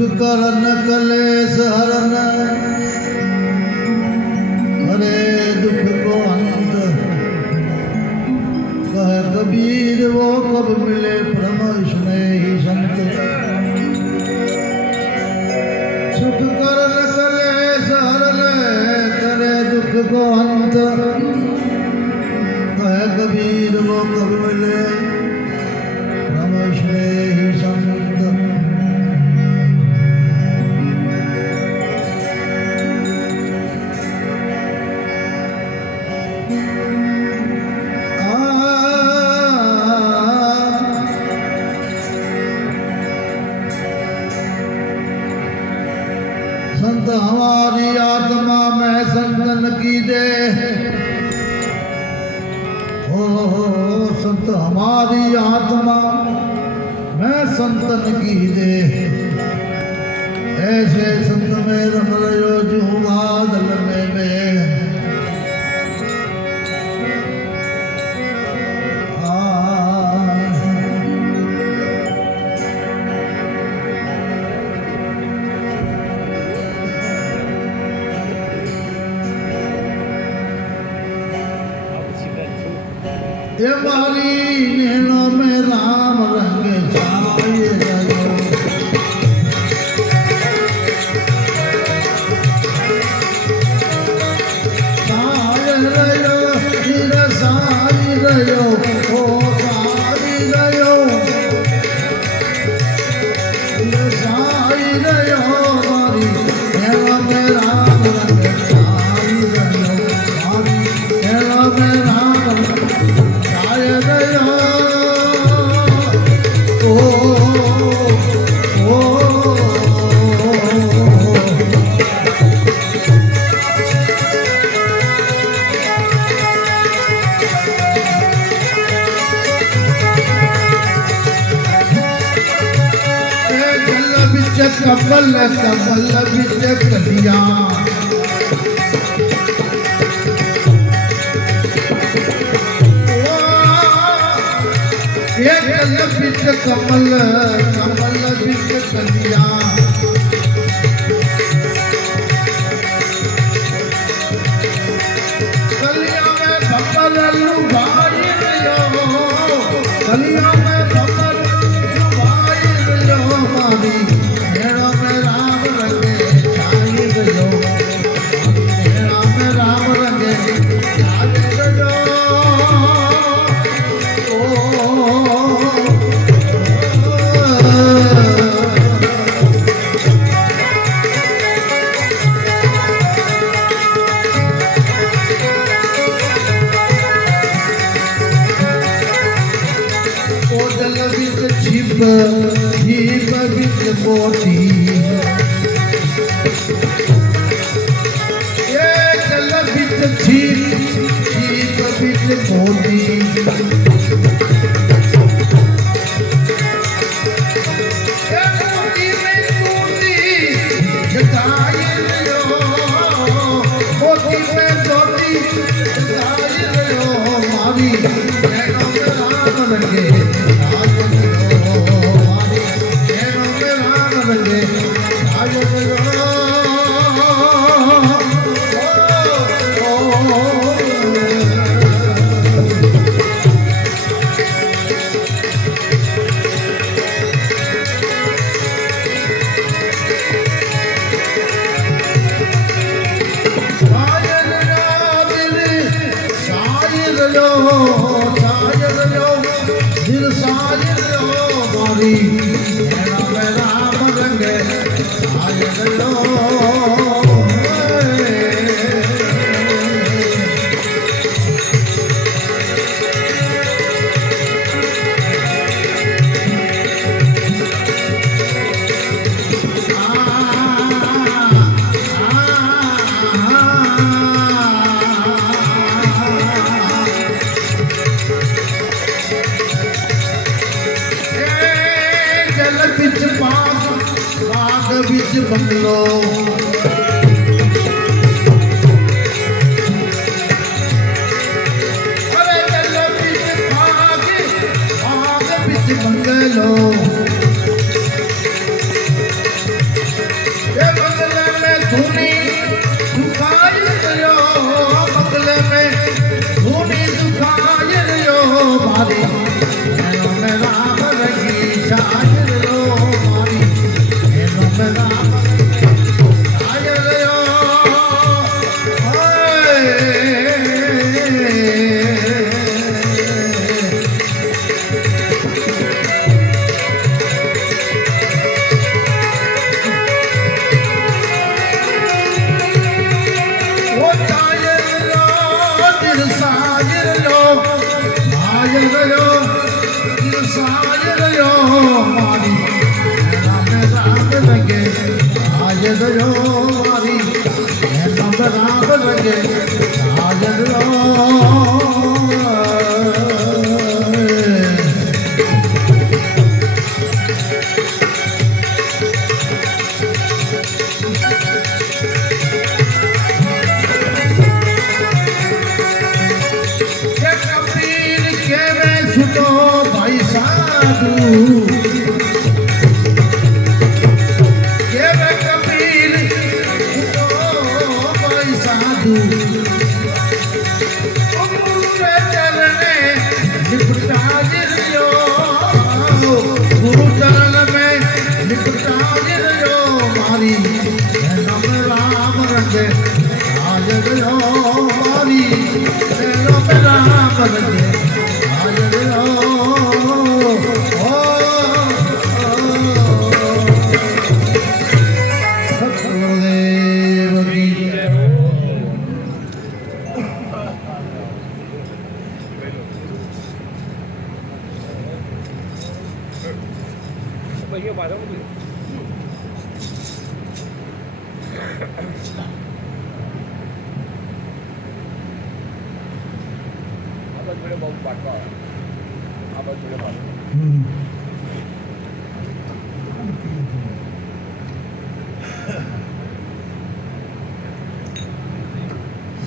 करन कलेश हरन हरे दुख को अंत कह कबीर वो कब मिले परम स्नेही संत सुख करन कलेश हरन करे दुख को अंत कह कबीर वो कब मिले परम स्नेही संत संत हमारी आत्मा में संतन की दे हो संत हमारी आत्मा में संतन की दे ऐसे संत में रम रहो जो बादल में ये मारी नैनों में राम रंग छाए रहो छाए रहो निर साई रहो ओ साई रहो निर साई रहो मारी नैनों में राम रंग छाए रहो मारी नैनों में राम रंग कमल कमल बिच कलिया बिच कमल कमल बिच कलिया कलिया में कमल लुभाई रहो कलिया में कमल लुभाई रहो मारी नैनों में राम रंगे छाई रहो नैनों में राम रंगे छाई रहो जीव बिच मोती जल बिच जीव बिच मोती मोती में मोती जगाए रहो मोती में मोती जगाए रहो मारी नैनों में राम रंगे राम रंग बिच बंगलो अरे जल बिच भाग बिच बंगलो ગયો મારી એનો રામ રંગે રાજગયો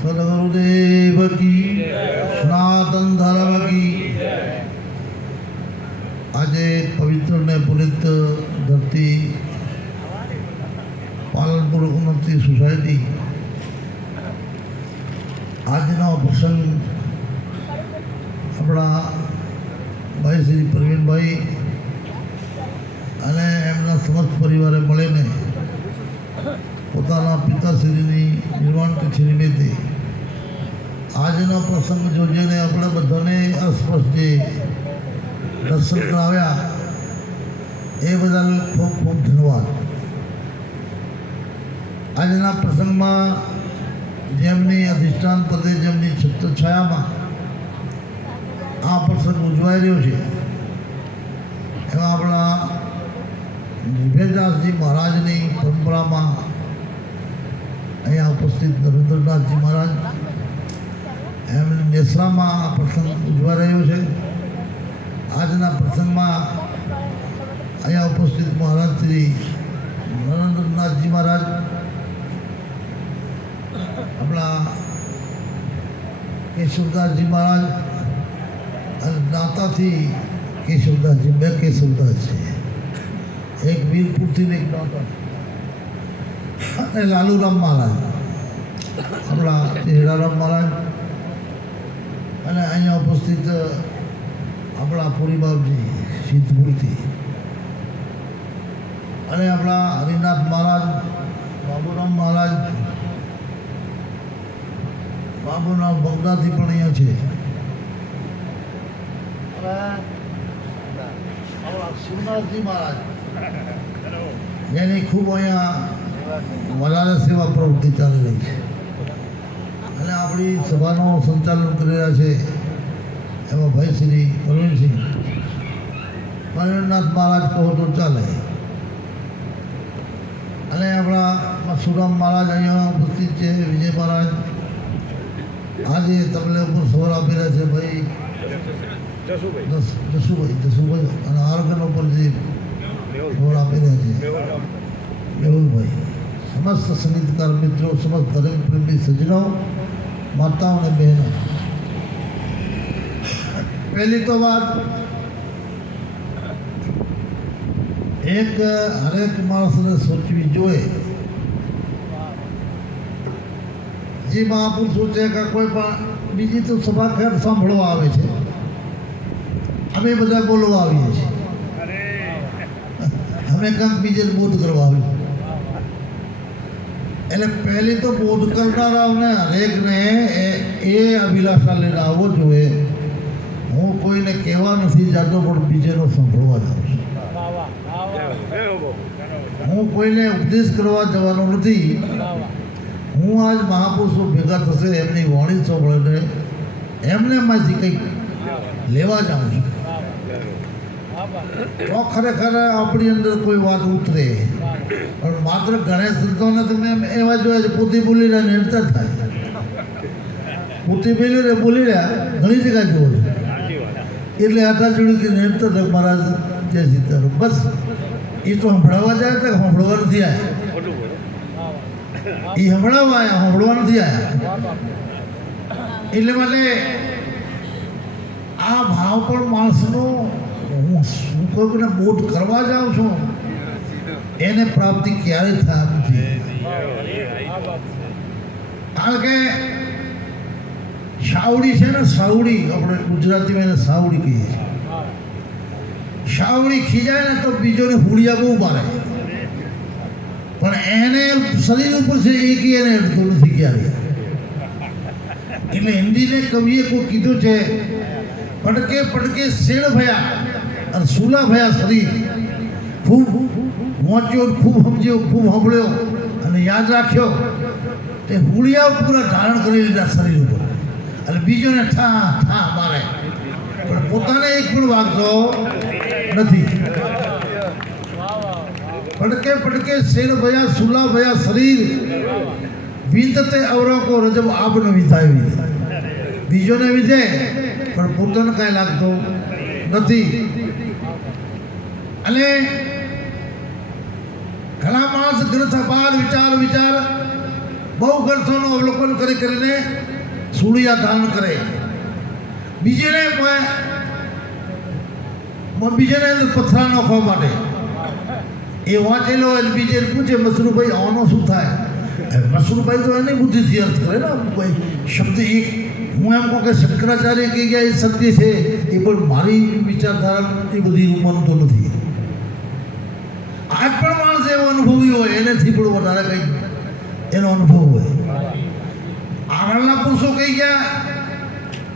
સદગુરુદેવ કી સનાતન ધર્મ કી આજે પવિત્ર ને પુનિત ધરતી પાલનપુર ઉન્નતિ સોસાયટી આજનો પ્રસંગ આપણા ભાઈ શ્રી પ્રવીણભાઈ અને એમના સમસ્ત પરિવારે મળીને પોતાના પિતાશ્રીની નિર્વાણ તિથિ નિમિત્તે આજનો પ્રસંગ જોઈને આપણે બધાને અસ્પષ્ટ જે દર્શન કરાવ્યા એ બદલ ખૂબ ખૂબ ધન્યવાદ. આજના પ્રસંગમાં જેમની અધિષ્ઠાન પદે જેમની છત્રછાયામાં આ પ્રસંગ ઉજવાઈ રહ્યો છે એવા આપણા નિભેદાસજી મહારાજની પરંપરામાં અહીંયા ઉપસ્થિત નરેન્દ્રનાથજી મહારાજ એમની નેસરામાં આ પ્રસંગ ઉજવાઈ રહ્યો છે. આજના પ્રસંગમાં અહીંયા ઉપસ્થિત મહારાજ શ્રી નરેન્દ્રનાથજી મહારાજ આપણા કેશવદાસજી મહારાજ અને દાતાથી કેશવદાસજી બે કેશવદાસ છે, એક વીરપુરથી ને એક દાતા અને લાલુરામ મહારાજ આપણા હેરારામ મહારાજ અને અહીંયા ઉપસ્થિત આપણા પુરીબાબજી સિદ્ધપુરથી અને આપણા હરિનાથ મહારાજ બાબુરામ મહારાજ બાબુરામ બગદાથી પણ અહીંયા છે અને આપણા શિવનાથજી મહારાજ જેની ખૂબ અહીંયા વધારે સેવા પ્રવૃત્તિ ચાલી રહી છે અને આપણી સભાનું સંચાલન કરી રહ્યા છે એમાં ભાઈ શ્રી પ્રવીણસિંહ પ્રવીણનાથ મહારાજ કહો તો ચાલે અને આપણા મસુરામ મહારાજ અહીંયા ઉપસ્થિત છે, વિજય મહારાજ આજે તબલે ઉપર સવાર આપી રહ્યા છે ભાઈ જસુભાઈ અને આરોગ્ય ઉપર જે સવાર આપી રહ્યા છે મેહુલભાઈ. સમસ્ત સંગીતકાર મિત્રો, સમસ્ત દરેક પ્રેમી સજ્જનો, માતાઓ અને બહેનો, પહેલી તો વાત એક હરેક માણસને સોચવી જોઈએ. જે મહાપુરુષો છે કે કોઈ પણ બીજી તો સભા ખેર સાંભળવા આવે છે, અમે બધા બોલવા આવીએ છીએ, અમે કાંઈક બીજે બોધ કરવા આવીએ. એટલે પહેલી તો બોધ કરનારાઓને હરેકને એ અભિલાષા લઈને આવવો જોઈએ. હું કોઈને કહેવા નથી જતો પણ બીજેનો સાંભળવા જાઉં છું. હું કોઈને ઉપદેશ કરવા જવાનો નથી. હું આજ મહાપુરુષો ભેગા થશે એમની વાણી સાંભળીને એમને એમાંથી કંઈક લેવા જાઉં છું તો ખરેખર આપણી અંદર કોઈ વાત ઉતરે. પણ માત્ર ગણેશ સંતોને તમે એવા જોયા છે પોતે બોલી રહ્યા નેડતા થાય પોતે બોલી રહ્યા ઘણી જગ્યા જોવો છે એટલે આટા જોડ્યું કે નેડતા થાય મહારાજ જય સીતારામ બસ એ તો સંભળાવવા જાય તો સંભળવા નથી આવ્યા એ સંભળાવવા આવ્યા સંભળવા નથી આવ્યા એટલે માટે આ ભાવ પણ માણસનો હું શું કહું ને બોટ કરવા જાઉં છું એને પ્રાપ્તિ ક્યારે થાય નથી કારણ કે સાવડી છે ને સાવડી આપણે ગુજરાતીમાં એને સાવડી કહીએ છીએ સાવડી ખીજાય ને તો બીજોને હુડિયા બહુ મારે પણ એને શરીર ઉપર છે એક એને અડતો નથી ક્યારે એટલે હિન્દીને કવિએ કોઈ કીધું છે પડકે પડકે શેડ ભયા અને સુલા ભયા શરીર ખૂબ વાંચ્યો ખૂબ સમજ્યો ખૂબ સાંભળ્યો અને યાદ રાખ્યો તે હુડિયા પૂરા ધારણ કરી લીધા શરીર ઉપર અને બીજોને ઠા ઠા મારે પણ પોતાને એક પણ વાગતો નથી પડકે પડકે શેર ભયા સુલા ભયા શરીર વિંધતે અવરો કો રજબ આબને વિધાવી બીજોને વિધે પણ પોતાને કાંઈ લાગતો નથી અને ઘણા માણસ ગ્રંથ અપાર વિચાર બહુ ગ્રંથોનું અવલોકન કરીને સૂળિયા ધારણ કરે બીજાને અંદર પથરા નાખવા માટે એ વાંચેલો હોય બીજે પૂછે મસરૂભાઈ આનો શું થાય મસરૂભાઈ તો એની બુદ્ધિથી અર્થ કરે ને ભાઈ શબ્દ એક હું એમ કહું કે શંકરાચાર્ય કહી ગયા એ સત્ય છે એ પણ મારી વિચારધારા એ બધી માનતો નથી આજ પણ માણસ એવો અનુભવી હોય એનાથી પણ વધારે કંઈ એનો અનુભવ હોય આગળના પુરુષો કહી ગયા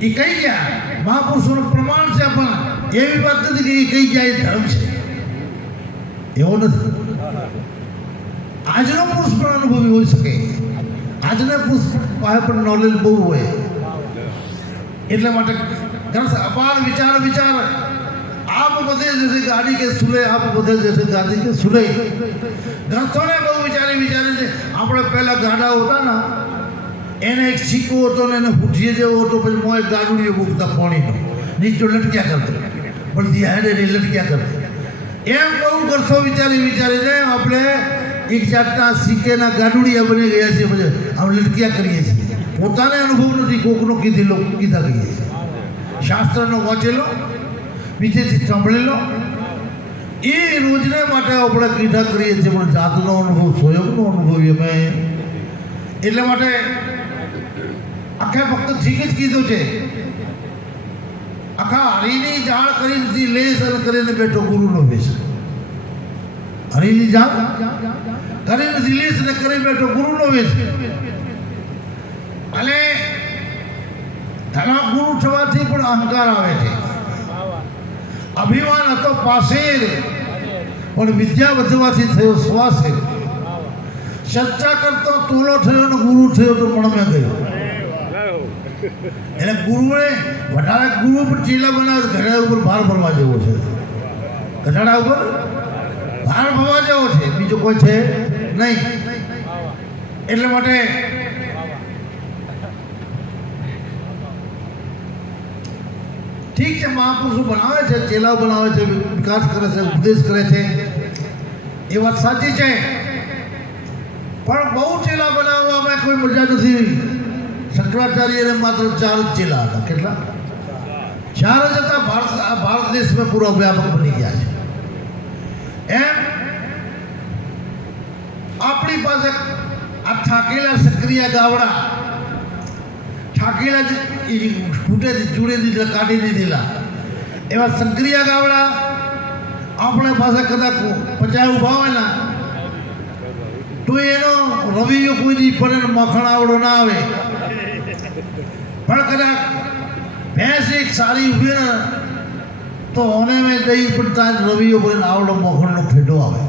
એ કહી ગયા મહાપુરુષોનું પ્રમાણ છે પણ એવી વાત નથી કે એ કહી ગયા એ ધર્મ છે એવો નથી આજનો પુરુષ પણ અનુભવી હોઈ શકે આજના પુરુષ પાસે પણ નોલેજ બહુ હોય એટલા માટે અપાર વિચાર आप बदे जैसे गाड़ी के सुले आप बदे जैसे गाड़ी के सुले ગ્રંથોને બહુ વિચારી છે આપણે પહેલાં ગાડા હતા ને એને એક સિક્કો હતો ને એને પૂછીએ જેવો હતો પછી મોય ગાડુડીઓ મૂકતા પાણીનો નીચો લટક્યા કરતો પણ હાડે લટક્યા કરતો એમ બહુ ગ્રંથો વિચારીને આપણે એક જાતના સિક્કેના ગાડુડિયા બની ગયા છીએ પછી આમ લટક્યા કરીએ છીએ પોતાને અનુભવ નથી કોકનો કીધા કહીએ છીએ શાસ્ત્રનો વાંચેલો બીજેથી સાંભળેલો એ રોજને માટે આપણે કીધા કરીએ છીએ પણ જાતનો અનુભવ સ્વયંનો અનુભવ અમે એટલા માટે આખે ફક્ત ઠીક જ કીધું છે આખા હરિની જાળ કરી નથી લેસ અને કરીને બેઠો ગુરુનો વેશ હરિની જાળ કરી નથી લેસ અને કરી બેઠો ગુરુનો વેશ અને ઘણા ગુરુ થવાથી પણ અહંકાર આવે છે અભિમાન હતો પાસે પણ વિદ્યા વધવાથી થયો શ્વાસે ચર્ચા કરતો તોલો થયો ને ગુરુ થયો તો મણમે ગયો એટલે ગુરુએ વધારે ગુરુ પર ચીલા બનાવે ઘડા ઉપર ભાર ભરવા જેવો છે ઘટાડા ઉપર ભાર ભરવા જેવો છે બીજો કોઈ છે નહીં એટલે માટે ઠીક છે મહાપુરુષો બનાવે છે ચેલાઓ બનાવે છે વિકાસ કરે છે ઉપદેશ કરે છે એ વાત સાચી છે પણ બહુ ચેલા બનાવવામાં કોઈ મજા નથી શંકરાચાર્યને માત્ર 4 જ ચેલા હતા કેટલા 4 જ હતા ભારત દેશમાં પૂરા વ્યાપક બની ગયા છે એમ આપણી પાસે આ થાકેલા સક્રિય ગાવડા ઠાકેલા ફૂટેથી ચૂડેથી કાઢી દીધેલા એવા સક્રિય ગાવડા આપણે પાસે કદાચ 50 ઊભા હોય ને તો એનો રવિયો કોઈ દી પડે મખણ આવડો ના આવે પણ કદાચ ભેંસ એક સારી ઊભી ને તો ઓને મેં દહીં પણ ત્યાં રવિયો પડે આવડો મખણનો ફેટો આવે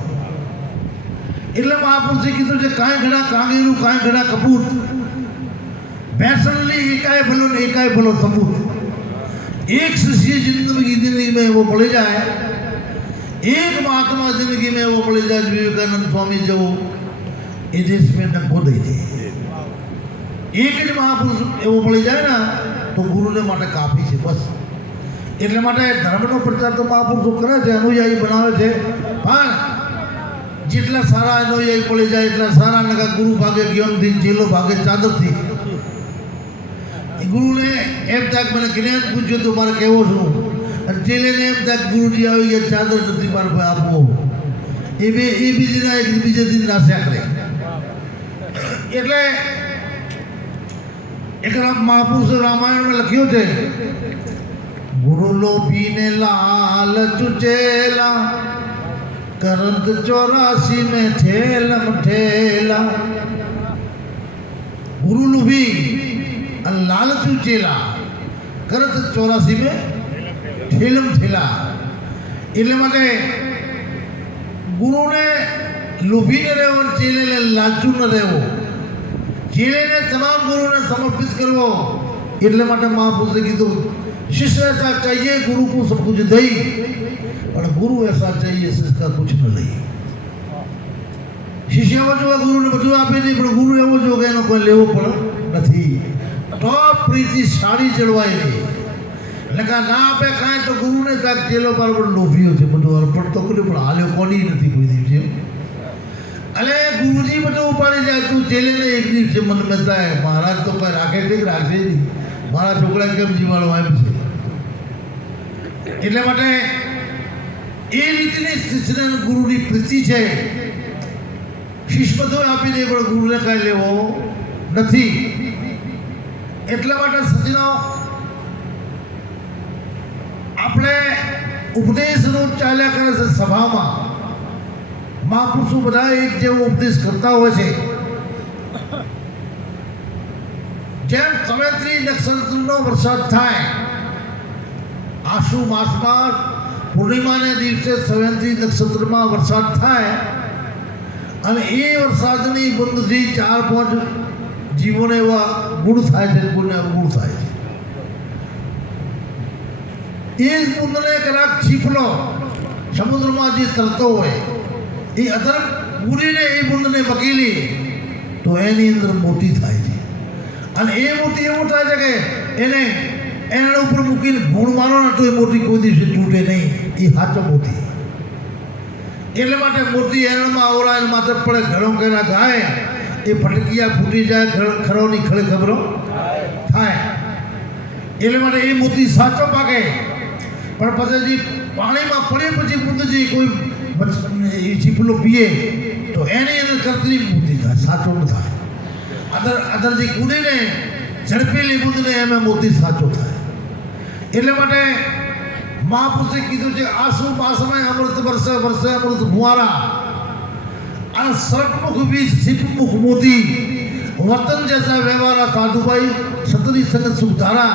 એટલે મહાપુરુષે કીધું છે કાંઈ ઘણા કાંગીરું કાંઈ ઘણા કપૂત फैसले एकाए भलो सबूत एक शिष्य जिंदगी में वो पड़े जाए एक महात्मा जिंदगी में वो मिल जाए विवेकानंद स्वामी जो ये देश में डंको दे दे एक જ મહાપુરુષ એવો મળી જાય ને તો ગુરુને માટે કાફી છે બસ. એટલે માટે ધર્મનો પ્રચાર તો મહાપુરુષો કરે છે, અનુયાયી બનાવે છે, પણ જેટલા સારા અનુયાયી મળી જાય એટલા સારા નકા ગુરુ ભાગે જ્ઞાનથી, ચેલો ભાગે ચાદરથી. ગુરુને એમ થાય મને જ્ઞાન પૂછ્યું તો મારે કહેવો છું, અને ચેલેને એમ થાય ગુરુજી આવી ગયા ચાદર નથી મારે ભાઈ આપવો. એ બીજીના એક બીજેથી નાસ્યા કરે. એટલે એક મહાપુરુષ રામાયણમાં લખ્યું છે, ગુરુ લોભીને લાલ ચુચેલા કરંત 84 में ठेलम ठेला. गुरु लोभी लाल चुचेला करंत 84 में ठेलम ठेला. એટલે માટે ગુરુને લોભી ન રહેવો, ચેલેને લાલચુ ન રહેવો, ચેલેને તમામ ગુરુને સમર્પિત કરવો. એટલે માટે મહાપુરુષે કીધું शिष्य ऐसा चाहिए गुरु को सब कुछ दई, पर गुरु ऐसा चाहिए जिसका कुछ न लई. शिष्य जो गुरु ने બધું આપે છે, પણ ગુરુ એવો જો કે એનો કોઈ લેવો પણ નથી. ટોપ પ્રીતિ સાડી ચડવાયેલી લગા ના આપે કાંઈ તો ગુરુને તાક ચેલો બરાબર લોભ્યો છે, બધું અર્પણ તો કર્યું પણ હાલ્યો કોની નથી કોઈ દિવસે. અલે ગુરુજી બધું ઉપાડી જાય, તું ચેલેને એક દિવસે મન મેં થાય મહારાજ તો કોઈ રાખે છે કે રાખે નહીં, મારા છોકરા કેમ જીવાડો એમ છે. એટલે માટે એ રીતની શિષ્યને ગુરુની પ્રીતિ છે. શિષ્ય બધું આપી દે પણ ગુરુને કાંઈ લેવો નથી. એટલા માટે સજ્જનો આપણે ઉપદેશનું ચાલ્યા કરે છે સભામાં. મહાપુરુષો બધા એક જેવો ઉપદેશ કરતા હોય છે. જેમ સંવેત્રી નક્ષત્રનો વરસાદ થાય, આશુ માસમાં પૂર્ણિમાને દિવસે સંવેત્રી નક્ષત્રમાં વરસાદ થાય, અને એ વરસાદની બુંદથી 4-5 જીવોને એવા ગુણ થાય છે, ગુણ થાય છે. એ જ બુંદને કદાચ છીપલો સમુદ્રમાં જે તરતો હોય, એ અધર ગુરીને એ બુંદને બકેલી તો એની અંદર મોટી થાય છે. અને એ મોટી એવું થાય છે કે એને એના ઉપર મૂકીને ગુણ મારો ને તો એ મોટી કોઈ દિવસે તૂટે નહીં, એ સાચો મોતી. એટલે માટે મોતી એનામાં આવરા માથે પડે, ઘણો કેના ગાય એ ફટકિયા ફૂટી જાય, ખરોની ખડે ખબરો થાય. એટલે માટે એ મોતી સાચો પાકે. પણ પછી પાણીમાં પડે પછી બુંદજી કોઈ એ ચીપલો પીએ તો એની અંદર કરતરી મોતી થાય, સાચો ન થાય. અદરથી કૂદીને ઝડપેલી બુંદને એમ મોતી સાચો થાય. એટલે માટે મહાપુરુષે કીધું છે, આસુ માસમાં અમૃત વર્ષે વર્ષે અમૃત ફુવારા, અને સર્પમુખ બીજ શિપમુખ મોતી, વતન જૈસા વ્યવહારા સાધુભાઈ સતરી સંગત સુખ ધારા.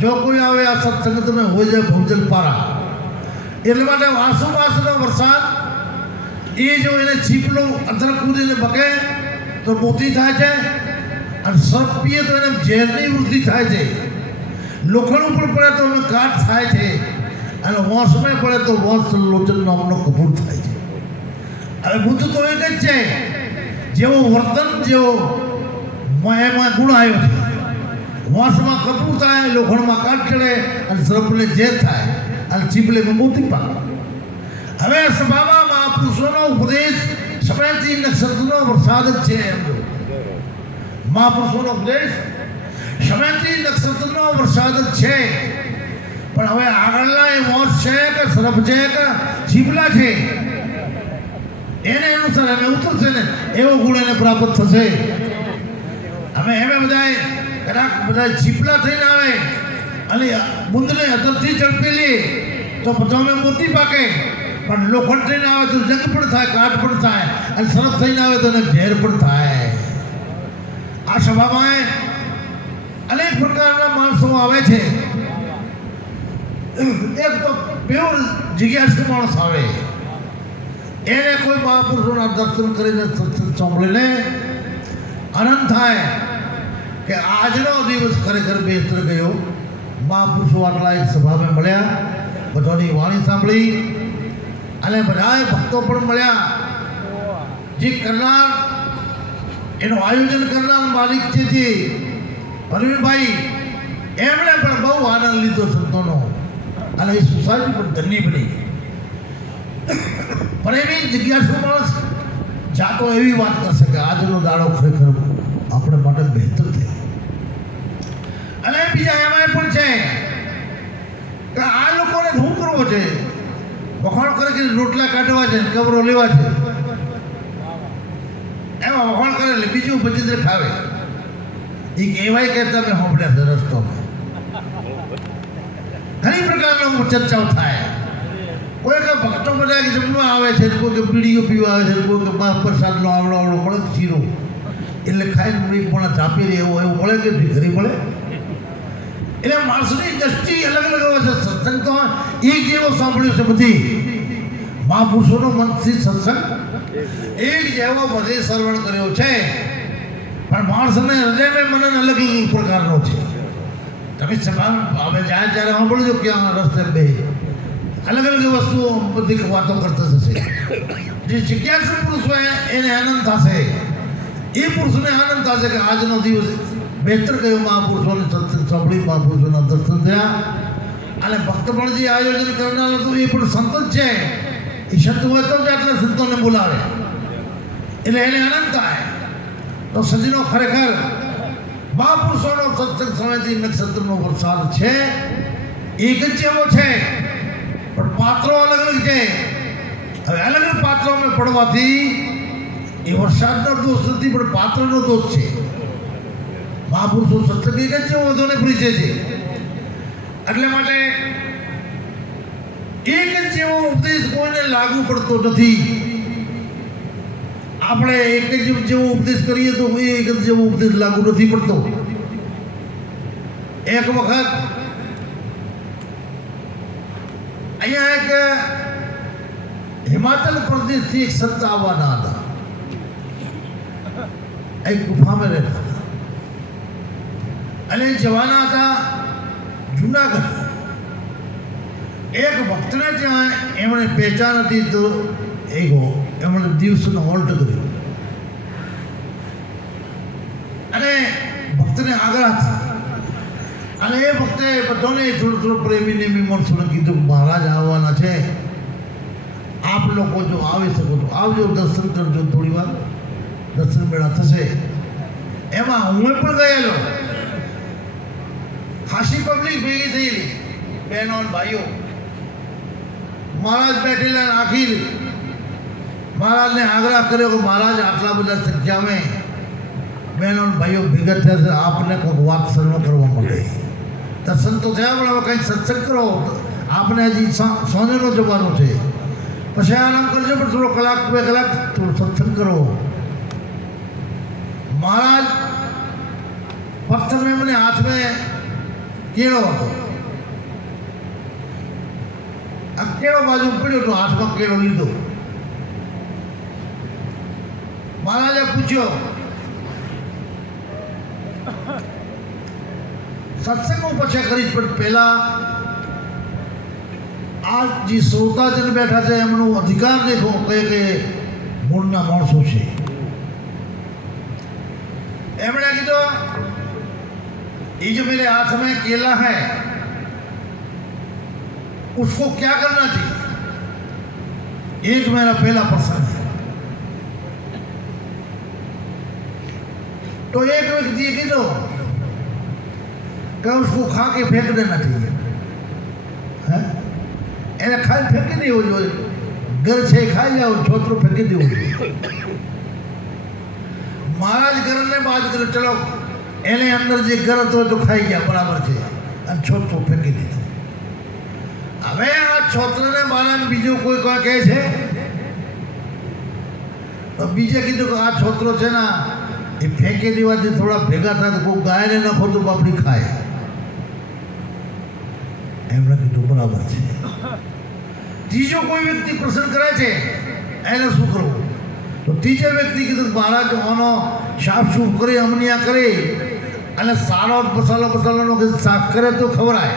જો કોઈ આવે આ સત્સંગત में हो जाए ભોજન પારા. એટલે માટે આસુ માસનો વરસાદ એ જો એને છીપલો અંદર કૂદીને બકે તો મોતી થાય છે, અને સર્પ પીએ તો એને ઝેરની વૃદ્ધિ થાય છે, લોખંડ ઉપર પડે તો એને કાટ થાય છે, અને વોંસમાં પડે તો વોંસ લોચન નામનો કપૂર થાય છે. હવે બુદ્ધ તો એક જ છે, જેવો વર્તન જેવો એમાં ગુણ આવ્યો છે. વોંસમાં કપૂર થાય, લોખંડમાં કાટ ચડે, અને સર્પને ઝેર થાય, અને છીપલેમાં મોતી પાકે. હવે સભામાં મહાપુરુષોનો ઉપદેશ સંવેત્રી નક્ષત્રનો વરસાદ જ છે. એમ જો મહાપુરુષોનો ઉપદેશ સંવેત્રી નક્ષત્રનો વરસાદ જ છે. પણ હવે આગળના એ વોંસ છે કે સર્પ છે કે છીપલા છે, એને અનુસાર અમે ઉતરશે ને એવો ગુણ એને પ્રાપ્ત થશે. અમે એમ બધા કદાચ બધા છીપલા થઈને આવે અને બુંદને અધરથી ઝડપેલી તો બધા અમે મોતી પાકે, પણ લોખંડ થઈને આવે તો જંગ પણ થાય, કાટ પણ થાય, અને સરસ થઈને આવે તો એને ઝેર પણ થાય. આ સભામાં અનેક પ્રકારના માણસો આવે છે. એક તો પ્યોર જિજ્ઞાસુ માણસ આવે, એને કોઈ મહાપુરુષોના દર્શન કરીને સાંભળીને આનંદ થાય કે આજનો દિવસ ખરેખર બેસ્તર ગયો. મહાપુરુષો આટલા એક સભામાં મળ્યા, બધાની વાણી સાંભળી, અને બધાએ ભક્તો પણ મળ્યા. જે કરનાર એનું આયોજન કરનાર માલિક છે જે પરવીનભાઈ, એમણે પણ બહુ આનંદ લીધો સંતોનો અને એ સોસાયટી પણ ધન્ય બની. પણ એની જિજ્ઞાસુ માણસ જાતો એવી વાત કરશે કે આજનો દાડો ખરેખર આપણે માટે બહેતર થયો. અને બીજા એમાં પણ છે કે આ લોકોને શું કરવો છે? વખાણ કરે કે રોટલા કાઢવા છે, કબરો લેવા છે, એમાં વખાણ કરે એટલે બીજું બચીને ખાવે. એ કહેવાય કે તમે સાંભળ્યા છે રસ્તોમાં ઘણી પ્રકારનો ચર્ચાઓ થાય. કોઈ કે ભક્તો બધા જમવા આવે છે, કોઈ કે બીડીઓ પીવા આવે છે, કોઈ કે પ્રસાદનો આવડો આવડો મળે શીરો એટલે ખાઈને એક પણ ચાપી રહે એવું મળે કે ઘરે મળે. એટલે માણસોની દ્રષ્ટિ અલગ અલગ હોય છે. સત્સંગ તો એક જેવો સાંભળ્યું છે બધી મહાપુરુષોનો મનથી સત્સંગ એક જેવો બધે શ્રવણ કર્યો છે. પણ માણસને હૃદયમાં મનન અલગ અલગ પ્રકારનો છે. તમે હવે જાય ત્યારે સાંભળજો ક્યાં રસ્તે બે અલગ અલગ વસ્તુઓ બધી વાતો કરતા થશે. જે જિજ્ઞાસુ પુરુષ હોય એને આનંદ થશે. એ પુરુષને આનંદ થશે કે આજનો દિવસ બહેતર કયો મહાપુરુષોને સત્સંગ સાંભળી, મહાપુરુષોના દર્શન થયા. અને ભક્ત પણ જે આયોજન કરનાર હતું એ પણ સંત જ છે. એ સંત હોય તો જ આટલા સંતોને બોલાવે એટલે એને આનંદ થાય. તો સજીનો ખરેખર મહાપુરુષોનો સત્સંગ સમયથી નક્ષત્રનો વરસાદ છે. એક જ જેવો છે પણ પાત્રો અલગ અલગ છે. હવે અલગ અલગ પાત્રોમાં પડવાથી એ વરસાદનો દોષ નથી પણ પાત્રનો દોષ છે. મહાપુરુષો સત્સંગ એક જ જેવો બધાને પરિચય છે. એટલે માટે એક જ જેવો ઉપદેશ કોઈને લાગુ પડતો નથી. આપણે એક જ જેવો ઉપદેશ કરીએ તો એક જ જેવો ઉપદેશ લાગુ નથી પડતો. એક વખત અહીંયા એક હિમાચલ પ્રદેશથી એક સંત આવવાના હતા. એક ગુફામાં રહેતા હતા અને જવાના હતા જુનાગઢ. એક ભક્તને ત્યાં એમણે પહેચાન હતી તો એમણે દિવસનો હોલ્ટ કર્યો અને ભક્તને આગળ હતા. અને એ ભક્તે બધાને થોડું થોડું પ્રેમીને માણસોને કીધું મહારાજ આવવાના છે, આપ લોકો જો આવી શકો તો આવજો, દર્શન કરજો, થોડી વાર દર્શન મેળા થશે. એમાં હું પણ ગયેલો. ખાસી પબ્લિક ભેગી થયેલી, બહેનો ભાઈઓ. મહારાજ બેઠેલા આખી મહારાજને આગ્રહ કર્યો કે મહારાજ આટલા બધા સંખ્યામાં બહેનો ભાઈઓ ભેગા થયા છે, આપને કોઈક વાત સર્વ કરવા મળે. દર્શન તો થયા પણ હવે કંઈક સત્સંગ કરો. આપને હજી સોનેનો જવાનો છે, પછી આરામ કરજો પણ થોડો કલાક 2 કલાક થોડો સત્સંગ કરો. મહારાજ પ્રથમ એમને હાથમાં કેળો હતો. આ કેળો બાજુ પડ્યો તો હાથમાં કેળો લીધો. મહારાજે પૂછ્યો સત્સંગ હું પછી કરીશ પણ પહેલા આ જે શ્રોતાજન બેઠા છે એમનો અધિકાર દેખો કે મૂળના માણસો છે. એમણે કીધું ये जो मेरे हाथ में केला है उसको क्या करना चाहिए? एक मेरा पहला प्रश्न है. तो एक व्यक्ति कहो कि उसको खा के फेंक देना चाहिए. है એને ખાઈ ફેંકી દેવું જોઈએ. ઘર છે ખાઈ જાઓ, છોતરું ફેંકી દેવું જોઈએ. મહારાજ ઘરને બાદ કરે ચલો એને અંદર જે ઘર હતો તો ખાઈ ગયા બરાબર છે અને છોતરું ફેંકી દીધું. હવે આ છોતરાને બાળાને બીજું કોઈ કહે છે તો બીજે કીધું કે આ છોતરો છે ને એ ફેંકી દેવાથી થોડા ભેગા થાય તો કોઈ ગાયને નાખો તો બાપડી ખાય. એમણે કીધું બરાબર છે. ત્રીજો કોઈ વ્યક્તિ પ્રસન્ન કરે છે એને શું કરવું? તો ત્રીજા વ્યક્તિ કીધું મહારાજ આનો સાફ સૂફ કરી અમનિયા કરી અને સારો મસાલાનો શાક કરે તો ખવડાય.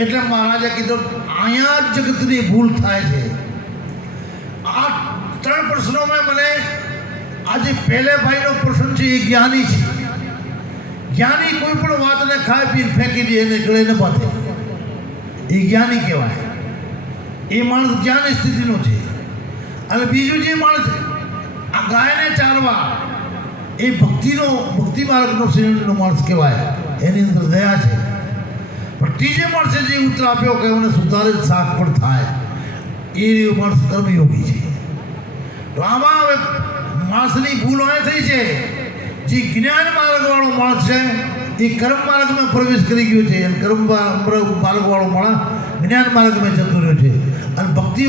એટલે મહારાજે કીધું અહીંયા જ જગતની ભૂલ થાય છે. આ 3 પ્રશ્નોમાં મને આજે પહેલે ભાઈનો પ્રશ્ન છે એ જ્ઞાની છે. જ્ઞાની કોઈ પણ વાતને ખાઈ પીને ફેંકી દે એને ગળે ન બાંધે, એ જ્ઞાની કહેવાય. એ માણસ જ્ઞાની સ્થિતિનો છે. અને બીજું જે માણસ આ ગાયને ચારવા એ ભક્તિ માર્ગનો શ્રેણીનો માણસ કહેવાય, એની અંદર દયા છે. પણ ત્રીજે માણસે જે ઉત્તર આપ્યો કે એને સુધારે શાક પણ થાય, એ માણસ કર્મયોગી છે. તો આમાં હવે માણસની ભૂલ એ થઈ છે, જે જ્ઞાન માર્ગવાળો માણસ છે એ કર્મ માર્ગમાં પ્રવેશ કરી ગયો છે, અને કર્મ માર્ગવાળો માણસ જ્ઞાન માર્ગમાં જતો રહ્યો છે. અને ભક્તિ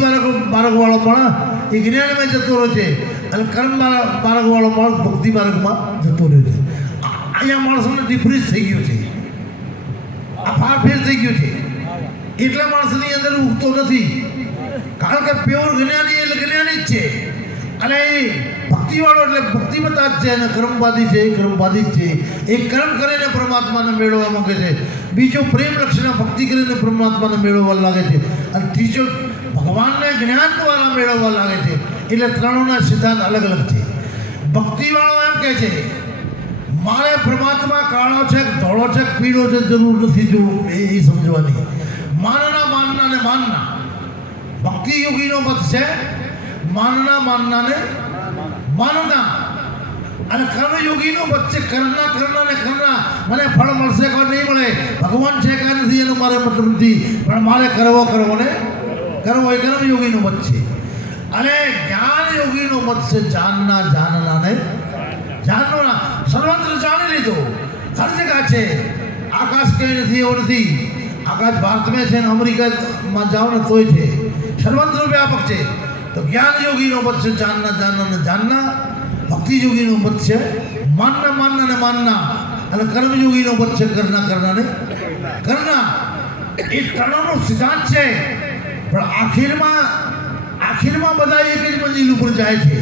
માર્ગવાળો માણસ એ જ્ઞાનમાં જતો રહ્યો છે, અને કર્મ માર્ગવાળો માણસ ભક્તિ માર્ગમાં જતો રહ્યો છે. અહીંયા માણસોને ડિફરન્સ થઈ ગયો છે, આ ફારફેર થઈ ગયો છે. એટલા માણસની અંદર ઉગતો નથી, કારણ કે પ્યોર જ્ઞાની એટલે જ્ઞાની જ છે, અને એ ભક્તિવાળો એટલે ભક્તિમતા જ છે, અને કર્મવાદી છે એ કર્મવાદી જ છે. એ કર્મ કરીને પરમાત્માને મેળવવા માંગે છે, બીજો પ્રેમ લક્ષણ ભક્તિ કરીને પરમાત્માને મેળવવા લાગે છે, અને ત્રીજો ભગવાનને જ્ઞાન દ્વારા મેળવવા લાગે છે. એટલે ત્રણોના સિદ્ધાંત અલગ અલગ છે. ભક્તિવાળો એમ કહે છે મારે પરમાત્મા કાળો છે ધોળો છે પીળો છે જરૂર નથી જો એ સમજવાની. માનના ને માનના ભક્તિ યોગીનો મત છે, માનના ને માનના. અને કર્મયોગીનો મત છે કરના ને કરના. મને ફળ મળશે કે નહીં મળે, ભગવાન છે કે નથી એનો મારે મતલબ નથી, પણ મારે કરવો ને કરવો એ કર્મયોગીનો મત છે. અને જ્ઞાન યોગીનો મત છે જાનના ને જાનના. સર્વત્ર જાણી લીધો, હર જગ્યા છે. આકાશ ક્યાંય નથી એવો નથી, આકાશ ભારતમાં છે ને અમેરિકામાં જાઓ ને તોય છે, સર્વત્ર વ્યાપક છે. તો જ્ઞાન યોગીનો મત છે જાનના. ભક્તિ યોગીનો મત છે માનના ને માનના. અને કર્મયોગીનો મત છે કરના ને કરના. એ ત્રણનો સિદ્ધાંત છે. પણ આખીરમાં બધા એક જ મંજિલ ઉપર જાય છે.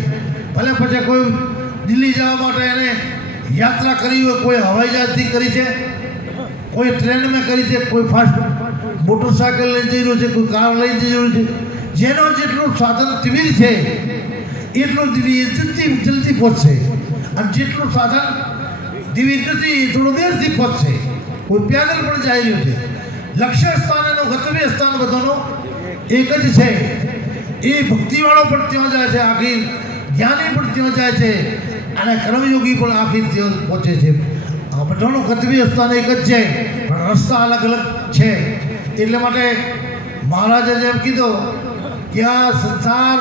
ભલે પછી કોઈ દિલ્હી જવા માટે એને યાત્રા કરી હોય, કોઈ હવાઈ જહાજથી કરી છે, કોઈ ટ્રેનમાં કરી છે, કોઈ ફાસ્ટ મોટરસાયકલ લઈ જઈ રહ્યો છે, કોઈ કાર લઈ જઈ રહ્યો છે. જેનો જેટલું સાધન તીવ્ર છે એટલું જલ્દી પહોંચશે, અને જેટલું સાધન તીવ્ર નથી એ થોડું દેરથી પહોંચશે. કોઈ પેદલ પણ જઈ રહ્યો છે. લક્ષ્ય સ્થાન એનું ગંતવ્ય સ્થાન બધાનો એક જ છે. એ ભક્તિવાળો પણ ત્યાં જાય છે, આખી જ્ઞાની પણ ત્યાં જાય છે, અને કર્મયોગી પણ આખી ત્યાં પહોંચે છે. આ બધાનું ગંતવ્ય સ્થાન એક જ છે, પણ રસ્તા અલગ અલગ છે. એટલે માટે મહારાજે જેમ કીધું કે આ સંસાર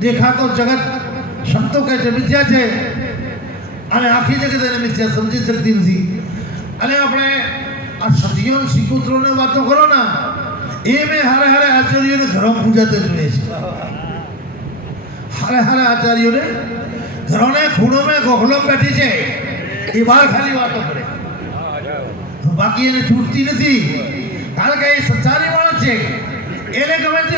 દેખાતો જગત સંતો કહે છે મિથ્યા છે, અને આખી જગત એને મિથ્યા સમજી શકતી નથી. અને આપણે આ સદીઓ શ્રીકુત્રોને વાતો કરો ને, એ મેં હારે આચાર્યોને ઘરમાં પૂજાતા જોઈએ છે. હારે આચાર્યોને ઘરોને ખૂણોમાં ગોખલો બેઠી છે, એ બહાર ખાલી વાતો કરે, બાકી એને છૂટતી નથી. કારણ કે એ સંસારી માણસ છે, એને ગમે તે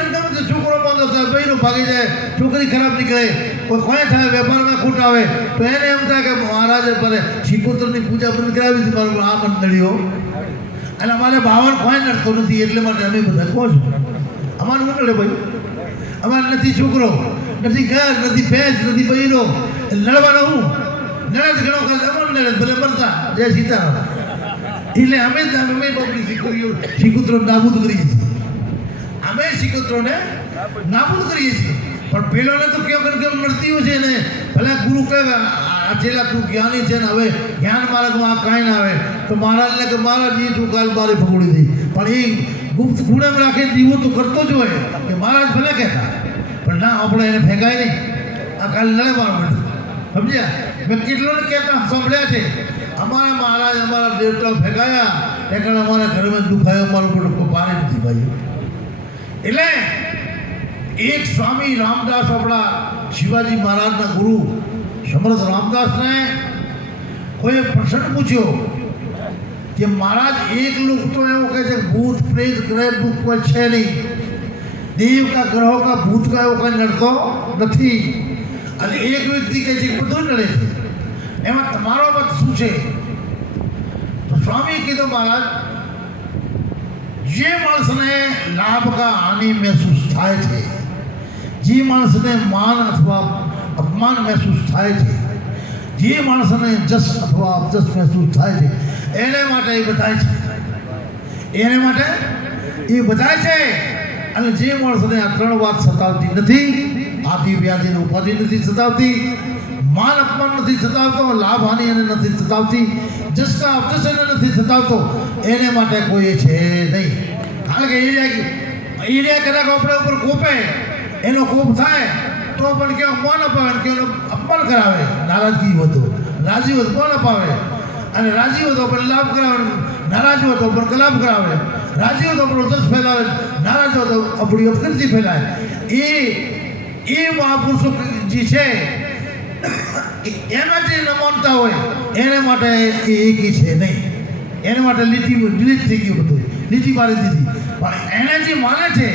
છોકરો માંગો થાય, બહેનો ભાગી જાય, છોકરી ખરાબ નીકળે, કોઈ થાય વેપારમાં ખૂટ આવે તો એને એમ થાય કે મહારાજે ભલે શ્રીકુત્રની પૂજા બંધ કરાવી હતી મારું આ મંડળીઓ, અને અમારે બાવન કોઈ નડતો નથી. એટલે માટે અમે બધા કહો છો અમારું મંડળે ભાઈ, અમારે નથી છોકરો, નથી ઘર, નથી ભેંસ, નથી બહેનો, લડવાનો હું નડે જ ઘણો કરે, અમારે નડે ભલે મરતા જય સીતારામ. એટલે અમે બપડી શ્રીકુત્રો નાબૂદ કરીએ છીએ, અમે શ્રીકુત્રોને નાબૂદ કરીએ છીએ. પણ પેલોને તો કેમ મળતી હોય છે ને, ભલે ગુરુ કહે જેલા તું જ્ઞાની છે ને હવે જ્ઞાન માર્ગમાં કાંઈ ના આવે, તો મહારાજને કે મહારાજ એ તું કાલ મારે પકડી દી. પણ એ ગુપ્ત ગુણેમ રાખે દીવો તો કરતો જ હોય કે મહારાજ ભલે કહેતા, પણ ના આપણે એને ફેંકાય નહીં. આ કાલ લડે મારું બેઠું સમજ્યા. મેં કેટલોને કહેતા સાંભળ્યા છે, અમારા મહારાજ અમારા દેવતા ફેંકાયા એટલે અમારા ઘરમાં દુખાયો, અમારું બધું પારે નથી ભાઈ. એટલે એક સ્વામી રામદાસ આપણા શિવાજી મહારાજના ગુરુ સમર્થ રામદાસને કોઈએ પ્રશ્ન પૂછ્યો કે મહારાજ એક લોક તો એવું કહે છે ભૂત પ્રેત ગ્રહ દુઃખ કોઈ છે નહીં, દેવ કા ગ્રહો કા ભૂત કા એવો કંઈ નડતો નથી, અને એક વ્યક્તિ કહે છે બધું નડે છે, એમાં તમારો મત શું છે? તો સ્વામી કીધું મહારાજ જે માણસને લાભ કા હાનિ મહેસૂસ થાય છે, જે માણસને માન અથવા અપમાન મહેસૂસ થાય છે, જે માણસને જસ અથવા અપજસ મહેસૂસ થાય છે, એને માટે એ બધાય છે, એને માટે એ બધાય છે. અને જે માણસને આ ત્રણ વાત સતાવતી નથી, આદિ વ્યાધિ ઉપાધિ નથી સતાવતી, માન અપમાન નથી સતાવતો, લાભ હાનિ એને નથી સતાવતી, જસકા અપજસ એને નથી સતાવતો, એને માટે કોઈ છે નહીં. કારણ કે એ કદાચ આપણે ઉપર કોપે, એનો કોપ થાય તો પણ કેવું કોણ અપાવે, કે એનું અપમાન કરાવે, નારાજગી હતો, રાજી હતો કોણ અપાવે, અને રાજી હતો પણ લાભ કરાવે, નારાજ હતો પણ કલાપ કરાવે, રાજી હતો આપણો જસ ફેલાવે, નારાજ હતો આપણી અપકીર્તિ ફેલાય. એ મહાપુરુષો જે છે એમાં જે ન માનતા હોય એને માટે એ એકી છે નહીં. એને માટે ડિલીટ થઈ ગયું બધું, લીટી મારી દીધી. પણ એને જે માને છે,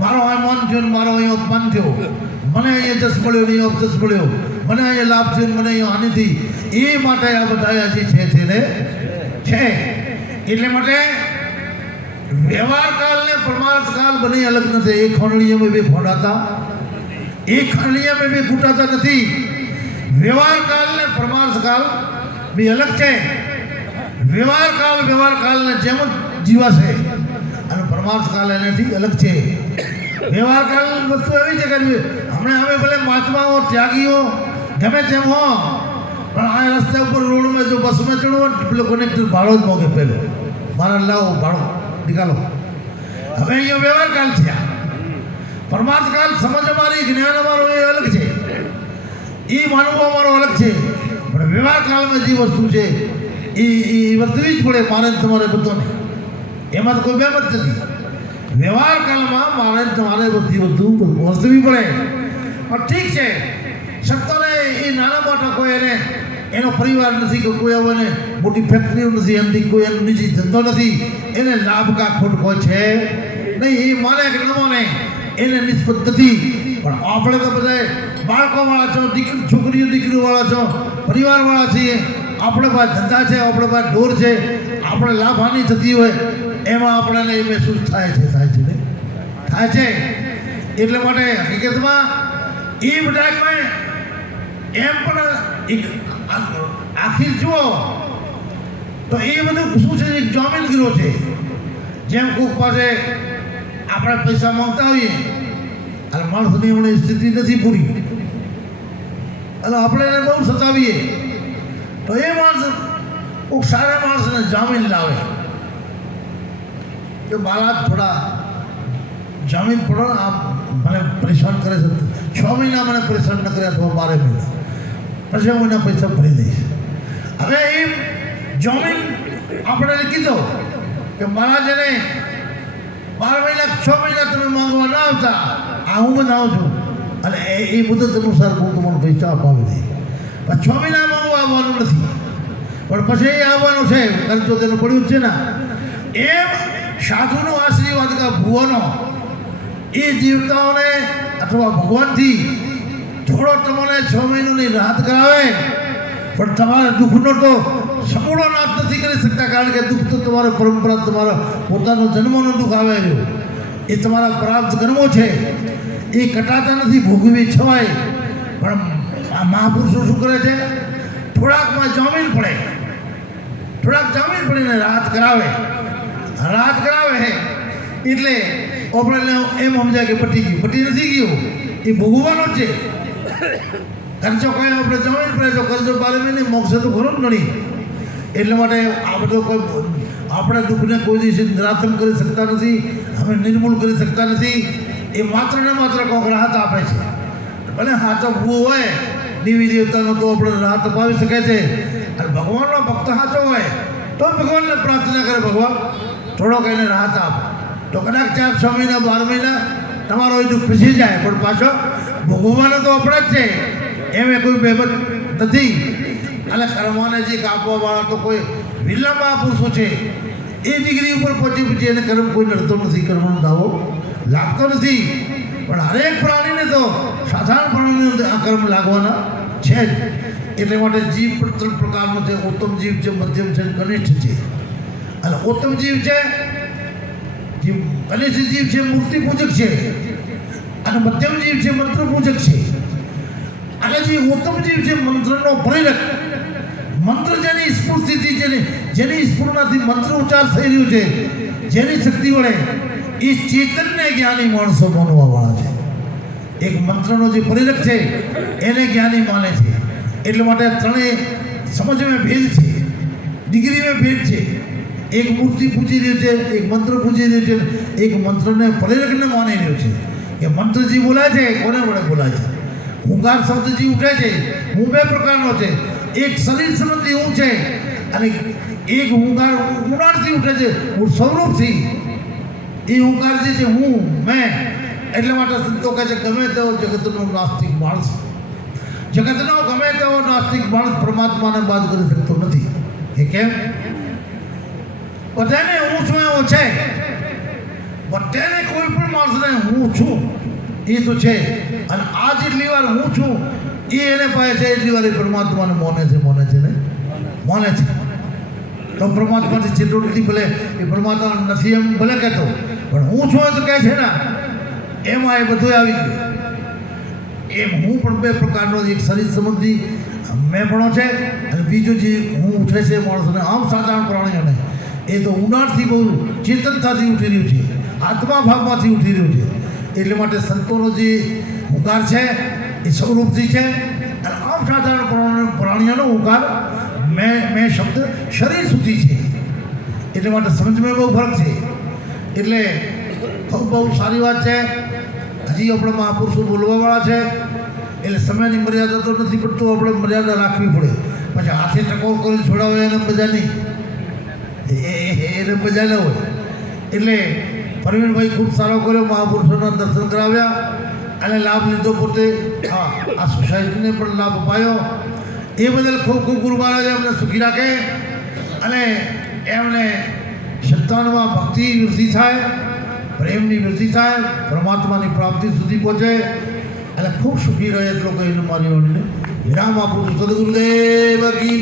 મારો આ મન થયો ને મારો અહીંયા અપમાન થયો, મને અહીંયા જસ મળ્યો ને અહીંયા અપજસ મળ્યો, મને અહીંયા લાભ થયો ને મને અહીંયા હાનિ થઈ, એ માટે આ બધા જે છે ને છે. એટલે માટે વ્યવહાર કાળ ને પરમાર્થ કાળ બંને અલગ નથી. એક ખંડણીઓમાં બે ખોડાતા, એક ખંડણીઓમાં બે ફૂટાતા નથી. વ્યવહાર કાળ ને પરમાર્થ કાળ બે અલગ છે. વ્યવહાર કાળને જેમ જ જીવાશે અને પરમાર્થ કાળ એનાથી અલગ છે. વ્યવહાર કાળ વસ્તુ એવી છે કે હમણાં અમે ભલે મહાત્માઓ ત્યાગીઓ ગમે તેમ હો, પણ આ રસ્તા ઉપર રોડમાં જો બસમાં ચડવો પેલો કનેક્ટર ભાડો જ મોગે પહેલો મારા લાવો ભાડો નિકાલો. હવે અહીંયા વ્યવહાર કાળ થયા. પરમાર્થ કાળ સમજ અમારી, જ્ઞાન અમારું એ અલગ છે, એ માનવો અમારો અલગ છે. પણ વ્યવહાર કાળમાં જે વસ્તુ છે એ વર્તવી જ પડે, મારે તમારે બધાને. એમાં તો કોઈ બેમત નથી. વ્યવહાર કાળમાં મારે તમારે બધી વસ્તુ વર્તવી પડે. પણ ઠીક છે, શબ્દોને એ નાના મોટા કોઈ એનો પરિવાર નથી, કે કોઈ એને મોટી ફેક્ટરીઓ નથી, એમથી કોઈ એનો નિજી ધંધો નથી, એને લાભ કા ખોટ કોઈ છે નહીં. એ માને કે ન માને એને નિસ્બત નથી. પણ આપણે તો બધા બાળકોવાળા છો, છોકરીઓ દીકરીઓવાળા છો, પરિવારવાળા છીએ. આપણે પાસે ધંધા છે, આપણે પાસે ઢોર છે, આપણે લાભ હાનિ થતી હોય એમાં આપણને એ મહેસૂસ થાય છે ને થાય છે. એટલે માટે હકીકતમાં એ બધા કોઈ એમ પણ આખી જુઓ તો એ બધું શું છે, એક જામીનગીરો છે. જેમ કોઈક પાસે આપણે પૈસા માંગતા હોઈએ અને માણસની હમણાં સ્થિતિ નથી પૂરી, એટલે આપણે એને બહુ સતાવીએ તો એ માણસ કોઈક સારા માણસને જામીન લાવે કે મારા થોડા જામીન પડો ને, આપ મને પરેશાન કરે છે, 6 મહિના મને પરેશાન ન કર્યા તો 12 મહિના, પછી હું એના પૈસા ભરી દઈશ. હવે એ જામીન આપણે કીધો કે મારા જેને 12 મહિના 6 મહિના તમે માંગવા ના આવતા, આ હું બનાવું છું અને એ મુદત અનુસાર હું તમારો પૈસા અપાવી દઈશ. 6 મહિના માંગવા આવવાનું નથી, પણ પછી એ આવવાનું છે, ખર્ચો તેનું પડ્યું જ છે ને. એમ સાધુનો આશીર્વાદ કા ભુવાનો એ જીવતાઓને અથવા ભગવાનથી થોડો તમને 6 મહિનાની રાહત કરાવે, પણ તમારા દુઃખનો તો સમૂળો નાશ નથી કરી શકતા. કારણ કે દુઃખ તો તમારો પરંપરા, તમારા પોતાનો જન્મનો દુઃખ આવે રહ્યો, એ તમારા પ્રાપ્ત કર્મો છે, એ કટાતા નથી, ભોગવી છવાય. પણ આ મહાપુરુષો શું કરે છે, થોડાકમાં જામીન પડે, થોડાક જામીન પડીને રાહત કરાવે એટલે આપણે એમ સમજાય કે પટી નથી ગયું, એ ભોગવવાનો જ છે. ખર્ચો કયો આપણે જામીન પડે તો ખર્ચો 12 મહિને મોક્ષ તો ખરો જ નહીં. એટલે માટે આ બધો કોઈ આપણે દુઃખને કોઈ દિવસે નિરાતન કરી શકતા નથી, અમે નિર્મૂળ કરી શકતા નથી. એ માત્ર ને માત્ર કોઈક રાહત આપે છે. ભલે સાચો ભૂવો હોય દેવી દેવતાનો તો આપણે રાહત અપાવી શકે છે, અને ભગવાનનો ભક્ત સાચો હોય તો ભગવાનને પ્રાર્થના કરે, ભગવાન થોડોક એને રાહત આપ, તો કદાચ 4-6 મહિના 12 મહિના તમારો એ દુઃખ પીસી જાય, પણ પાછો ભોગવવાનો તો આપણે જ છે, એમ કોઈ બેબત નથી. અને કર્મોને જે કાપવાવાળા તો કોઈ વિરલા મહાપુરુષો છે, એ ડિગ્રી ઉપર પહોંચી એને કર્મ કોઈ નડતો નથી, કર્મનો દાવો લાગતો નથી. પણ હરેક પ્રાણીને તો સાધારણ પ્રાણીને આ કર્મ લાગવાના છે જ. એટલે માટે જીવ પણ 3 પ્રકારનો છે, ઉત્તમ જીવ છે, મધ્યમ છે, કનિષ્ઠ છે. અને ઉત્તમ જીવ છે જે કનિષ્ઠ જીવ છે મૂર્તિ પૂજક છે અને મધ્યમ જીવ છે મંત્ર પૂજક છે અને જે ઉત્તમ જીવ છે મંત્રનો પ્રેરક મંત્ર જેની સ્ફૂર્તિથી જેની સ્ફૂર્ણાથી મંત્ર ઉચ્ચાર થઈ રહ્યું છે જેની શક્તિ વડે એ ચેતનને જ્ઞાની માણસો માનવાવાળા છે એક મંત્રનો જે પ્રેરક છે એને જ્ઞાની માને છે એટલે માટે ત્રણેય સમજમાં ભેદ છે ડિગ્રીમાં ભેદ છે એક મૂર્તિ પૂજી રહ્યું છે એક મંત્ર પૂજી રહ્યું છે એક મંત્રને પ્રેરકને માની રહ્યું છે કે મંત્ર જે બોલાય છે કોને વડે બોલાય છે હુંકાર શબ્દ જે ઉઠે છે હું બે પ્રકારનો છે એક શરીર સંબંધી હું છે અને એક હુંકાર ઉડાડથી ઉઠે છે હું સ્વરૂપથી એ હુંકાર જે છે હું મેં એટલે માટે સંતો કહે છે ગમે તેવો જગતનો નાસ્તિક માણસ જગતનો ગમે તેવો નાસ્તિક માણસ પરમાત્માને બાદ કરી શકતો નથી એ કેમ બધાને હું છું એવો છે બધાને કોઈ પણ માણસને હું છું એ તો છે અને આ જેટલી વાર હું છું એ એને પાસે છે એટલી વાર એ પરમાત્માને માને છે ને માને છે તો પરમાત્માથી છેટો નથી ભલે એ પરમાત્મા નથી એમ ભલે કહેતો પણ હું છું એ તો કહે છે ને એમાં એ બધું આવી ગયું એમ હું પણ બે પ્રકારનો એક શરીર સંબંધી મેપણો છે અને બીજો જે હું ઉઠે છે માણસોને આમ સાધારણ પ્રાણીઓને એ તો ઊંડાણથી બહુ ચેતનતાથી ઉઠી રહ્યું છે આત્મા ભાવમાંથી ઉઠી રહ્યું છે એટલે માટે સંતોનો જે હુંકાર છે એ સ્વરૂપથી છે અને આમ સાધારણ પ્રાણીઓનો હુંકાર મેં શબ્દ શરીર સુધી છે એટલે માટે સમજમાં બહુ ફરક છે એટલે બહુ સારી વાત છે હજી આપણે મહાપુરુષો બોલવાવાળા છે એટલે સમયની મર્યાદા તો નથી પડતું આપણે મર્યાદા રાખવી પડે પછી હાથે ટકોર કરી છોડાવે એને મજા નહીં એને મજા ન હોય એટલે પ્રવીણભાઈ ખૂબ સારો કર્યો મહાપુરુષોના દર્શન કરાવ્યા અને લાભ લીધો પોતે આ સોસાયટીને પણ લાભ અપાયો એ બદલ ખૂબ ખૂબ ગુરુ મહારાજે અમને સુખી રાખે અને એમને સંતાનમાં ભક્તિ વૃદ્ધિ થાય પ્રેમની વૃદ્ધિ થાય પરમાત્માની પ્રાપ્તિ સુધી પહોંચે અને ખૂબ સુખી રહે એટલો કહીને મારી વાણીને વિરામ આપું છું સદગુરુદેવ કી